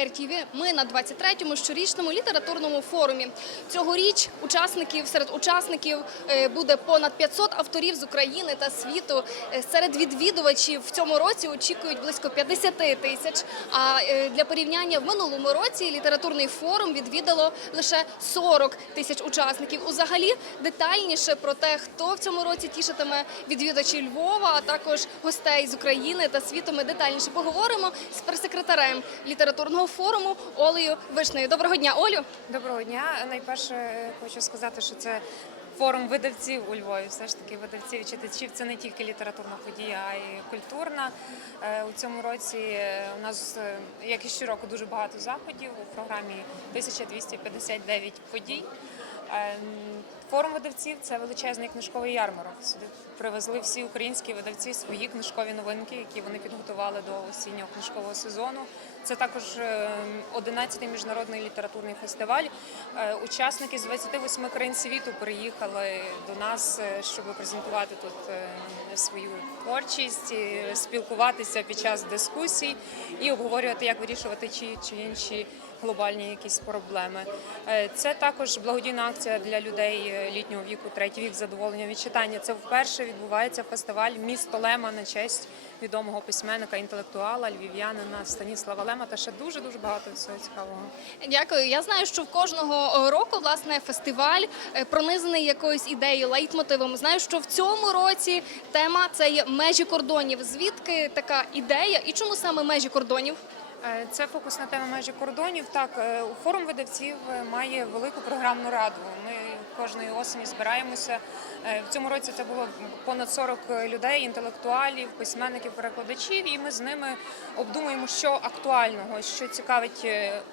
ЕРТВ. Ми на 23-му щорічному літературному форумі. Цьогоріч учасників серед учасників е, буде понад 500 авторів з України та світу. Е, Серед відвідувачів в цьому році очікують близько 50 тисяч. А е, для порівняння в минулому році літературний форум відвідало лише 40 тисяч учасників. Узагалі детальніше про те, хто в цьому році тішитиме відвідувачів Львова, а також гостей з України та світу. Ми детальніше поговоримо з прес-секретарем літературного форуму Олею Вишнею. Доброго дня, Олю. Доброго дня. Найперше хочу сказати, що це форум видавців у Львові. Все ж таки, видавців і читачів це не тільки літературна подія, а й культурна. Е, У цьому році е, у нас, е, як і щороку, дуже багато заходів у програмі 1259 подій. Е, Форум видавців це величезний книжковий ярмарок. Сюди привезли всі українські видавці свої книжкові новинки, які вони підготували до осіннього книжкового сезону. Це також е, 11-й міжнародний літературний фестиваль. Е, Учасники з 28 країн світу приїхали до нас, е, щоб презентувати тут е, свою творчість, спілкуватися під час дискусій і обговорювати, як вирішувати ті чи інші глобальні якісь проблеми. Е, Це також благодійна акція для людей е, літнього віку, третій вік задоволення від читання. Це вперше відбувається фестиваль місто Лема на честь відомого письменника, інтелектуала, львів'янина Станіслава Лема та ще дуже дуже багато всього цікавого. Дякую. Я знаю, що в кожного року власне фестиваль е, пронизаний якоюсь ідеєю, лейтмотивом. Знаю, що в цьому році тема це є межі кордонів. Звідки така ідея і чому саме межі кордонів? Е, Це фокусна тема межі кордонів. Так, е, форум видавців е, має велику програмну раду. Ми кожної осені збираємося. В цьому році це було понад 40 людей, інтелектуалів, письменників, перекладачів, і ми з ними обдумуємо, що актуального, що цікавить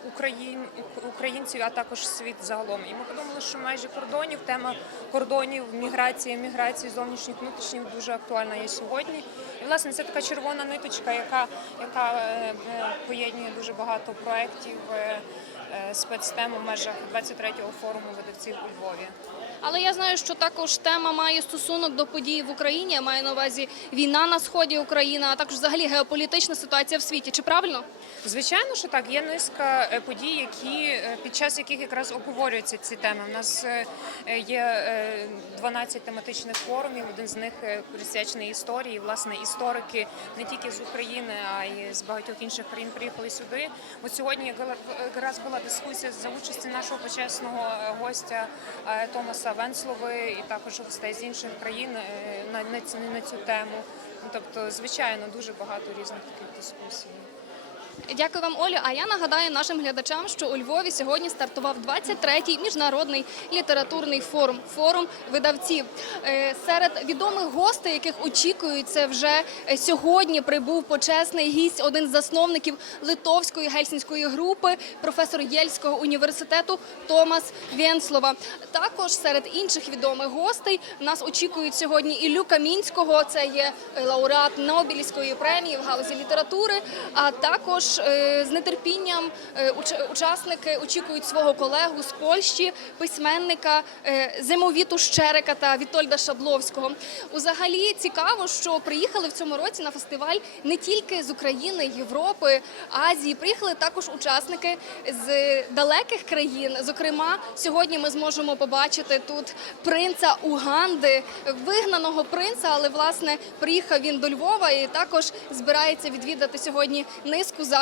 Україн, українців, а також світ загалом. І ми подумали, що межі кордонів, тема кордонів, міграції, міграції зовнішніх внутрішніх дуже актуальна є сьогодні. І власне це така червона ниточка, яка, яка поєднує дуже багато проєктів е, е, спецтем у межах 23-го форуму видавців у Львові. Але я знаю, що також тема має стосунок до подій в Україні. Я маю на увазі війна на сході України, а також взагалі геополітична ситуація в світі. Чи правильно? Звичайно, що так. Є низка е, подій, які е, під час яких якраз обговорюються ці теми. У нас е, є е, 12 тематичних форумів. Один з них присвячений історії. Власне, історики не тільки з України, а й з багатьох інших країн приїхали сюди. От сьогодні якраз була дискусія за участі нашого почесного гостя е, Томаса Венслови і також гостей з інших країн е, на, на, на цю тему. Тобто, звичайно, дуже багато різних таких дискусій. Дякую вам, Олю. А я нагадаю нашим глядачам, що у Львові сьогодні стартував 23-й міжнародний літературний форум форум видавців. Е, Серед відомих гостей, яких очікують, це вже е, сьогодні прибув почесний гість, один з засновників литовської гельсінської групи, професор Єльського університету Томас Венслова. Також серед інших відомих гостей нас очікують сьогодні Іллю Камінського. Це є лауреат Нобелівської премії в галузі літератури. А також е, з нетерпінням е, учасники очікують свого колегу з Польщі, письменника е, Зимовіту Щерека та Вітольда Шабловського. Узагалі цікаво, що приїхали в цьому році на фестиваль не тільки з України, Європи, Азії. Приїхали також учасники з далеких країн. Зокрема, сьогодні ми зможемо побачити тут принца Уганди, вигнаного принца, але власне приїхав він до Львова і також збирається відвідати сьогодні низку заходів.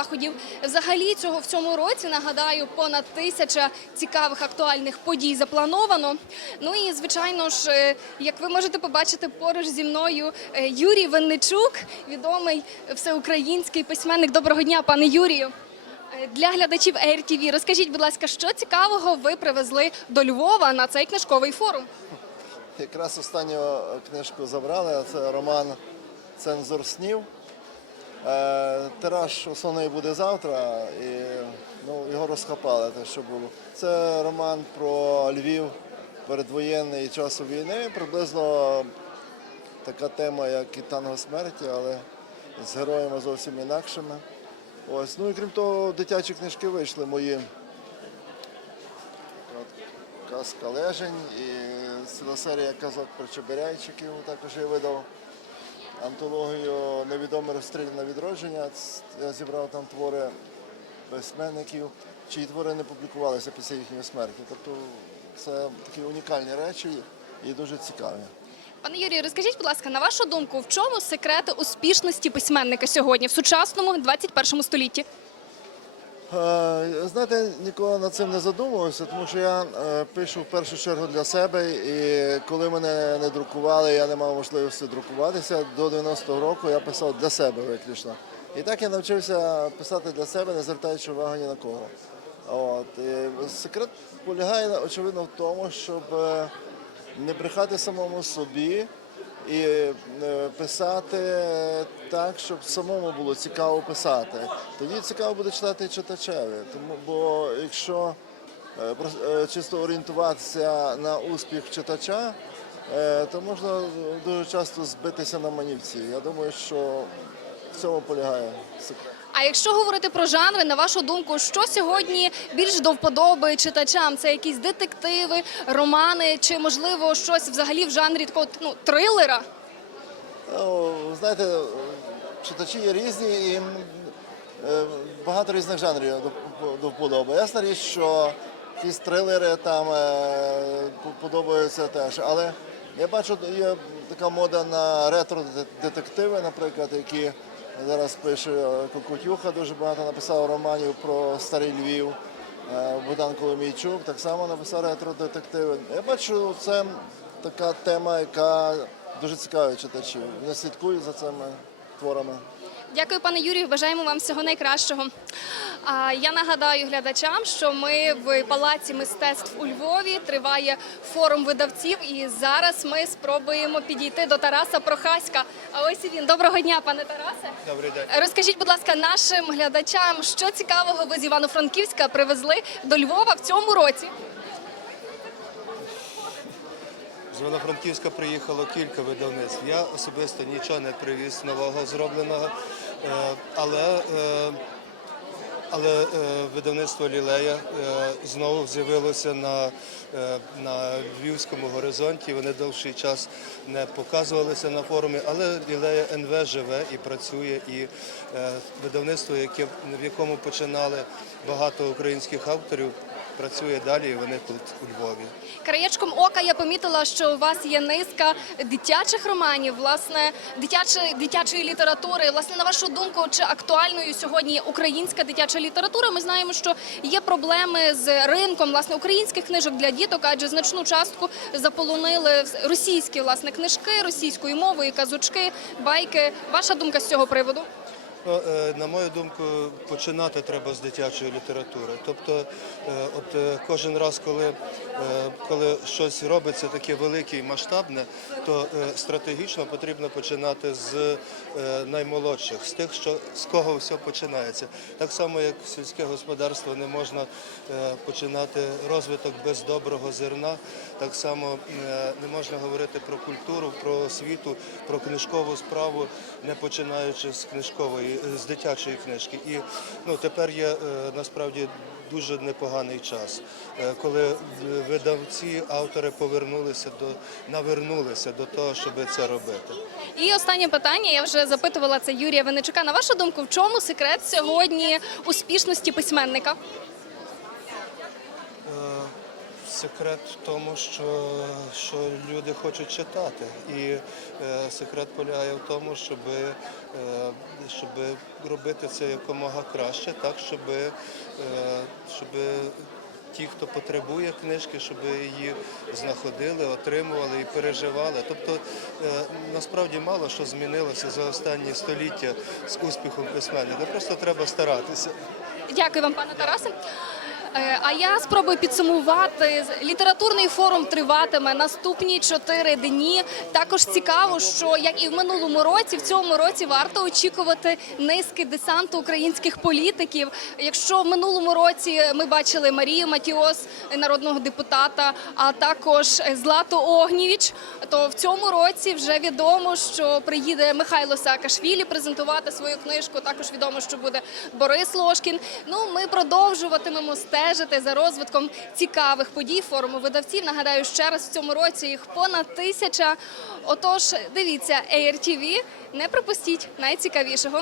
Взагалі цього в цьому році нагадаю понад тисяча цікавих актуальних подій заплановано. Ну і звичайно ж, е, як ви можете побачити поруч зі мною, е, Юрій Винничук, відомий всеукраїнський письменник. Доброго дня, пане Юрію. Е, Для глядачів ЕРТВ розкажіть, будь ласка, що цікавого ви привезли до Львова на цей книжковий форум? Якраз останню книжку забрали, це роман Цензор снів. Е, Тираж основний буде завтра, і ну, його розхапали, те, що було. Це роман про Львів передвоєнний часу війни. Приблизно така тема, як і танго смерті, але з героями зовсім інакшими. Ось. Ну і крім того, дитячі книжки вийшли мої. Казка Лежень і ціла серія казок про чебиряйчиків також я видав. Антологію Невідоме розстріляне відродження. Я зібрав там твори письменників, чиї твори не публікувалися після їхньої смерті. Тобто це такі унікальні речі і дуже цікаві. Пане Юрію, розкажіть, будь ласка, на вашу думку, в чому секрети успішності письменника сьогодні в сучасному 21 столітті? Е, Знаєте, ніколи над цим не задумувався, тому що я е, пишу в першу чергу для себе, і коли мене не друкували, я не мав можливості друкуватися. До 90-го року я писав для себе виключно. І так я навчився писати для себе, не звертаючи уваги ні на кого. От. І секрет полягає, очевидно, в тому, щоб е, не брехати самому собі і е, писати так, щоб самому було цікаво писати. Тоді цікаво буде читати читачеві. Тому, бо якщо е, е, чисто орієнтуватися на успіх читача, то можна дуже часто збитися на манівці. Я думаю, що в цьому полягає. А якщо говорити про жанри, на вашу думку, що сьогодні більш до вподоби читачам? Це якісь детективи, романи, чи можливо щось взагалі в жанрі такого ну, трилера? Ну, знаєте, читачі є різні і е, багато різних жанрів до- до вподоби. Ясна річ, що якісь трилери там е, подобаються теж. Але я бачу, є така мода на ретро-детективи, наприклад, які зараз пише е, Кокотюха, дуже багато написав романів про старий Львів. Е, Богдан Коломійчук так само написав ретро-детективи. Я бачу, це така тема, яка дуже цікавить читачів. Вони слідкують за цими творами. Дякую, пане Юрію. Бажаємо вам всього найкращого. А я нагадаю глядачам, що ми в палаці мистецтв у Львові триває форум видавців, і зараз ми спробуємо підійти до Тараса Прохаська. А ось і він. Доброго дня, пане Тарасе. Добрий день. Розкажіть, будь ласка, нашим глядачам, що цікавого ви з Івано-Франківська привезли до Львова в цьому році? З Івано-Франківська приїхало кілька видавництв. Я особисто нічого не привіз нового зробленого, е, але, е, але е, видавництво Лілея е, знову з'явилося на, е, на Львівському горизонті. Вони довший час не показувалися на форумі, але Лілея НВ живе і працює. І видавництво, яке, в якому починали багато українських авторів, працює далі, і вони тут у Львові. Краєчком ока я помітила, що у вас є низка дитячих романів, власне, дитячої, дитячої літератури. Власне, на вашу думку, чи актуальною сьогодні українська дитяча література? Ми знаємо, що є проблеми з ринком власне українських книжок для діток, адже значну частку заполонили російські власне книжки російською мовою, казочки, байки. Ваша думка з цього приводу? Ну, е, на мою думку, починати треба з дитячої літератури. Тобто, е, от е, кожен раз, коли, е, коли щось робиться таке велике і масштабне, то е, стратегічно потрібно починати з е, наймолодших, з тих, що з кого все починається. Так само, як сільське господарство не можна е, починати розвиток без доброго зерна, так само е, не можна говорити про культуру, про освіту, про книжкову справу, не починаючи з книжкової, з дитячої книжки. І ну, тепер є е, насправді дуже непоганий час, е, коли видавці, автори повернулися до навернулися до того, щоб це робити. І останнє питання. Я вже запитувала це Юрія Венечука. На вашу думку, в чому секрет сьогодні успішності письменника? Е, Секрет в тому, що, що люди хочуть читати. І е, секрет полягає в тому, щоб, е, щоб робити це якомога краще, так, щоб, е, щоб ті, хто потребує книжки, щоб її знаходили, отримували і переживали. Тобто е, насправді мало що змінилося за останні століття з успіхом письменника. Просто треба старатися. Дякую вам, пане Тарасе. Е, А я спробую підсумувати. Літературний форум триватиме наступні чотири дні. Також цікаво, що як і в минулому році, в цьому році варто очікувати низки десанту українських політиків. Якщо в минулому році ми бачили Марію Матіос, народного депутата, а також Злату Огнівіч, то в цьому році вже відомо, що приїде Михайло Саакашвілі презентувати свою книжку. Також відомо, що буде Борис Лошкін. Ну, ми продовжуватимемо стежити за розвитком цікавих подій форуму видавців. Нагадаю, ще раз в цьому році їх понад тисяча. Отож, дивіться, ARTV, не пропустіть найцікавішого.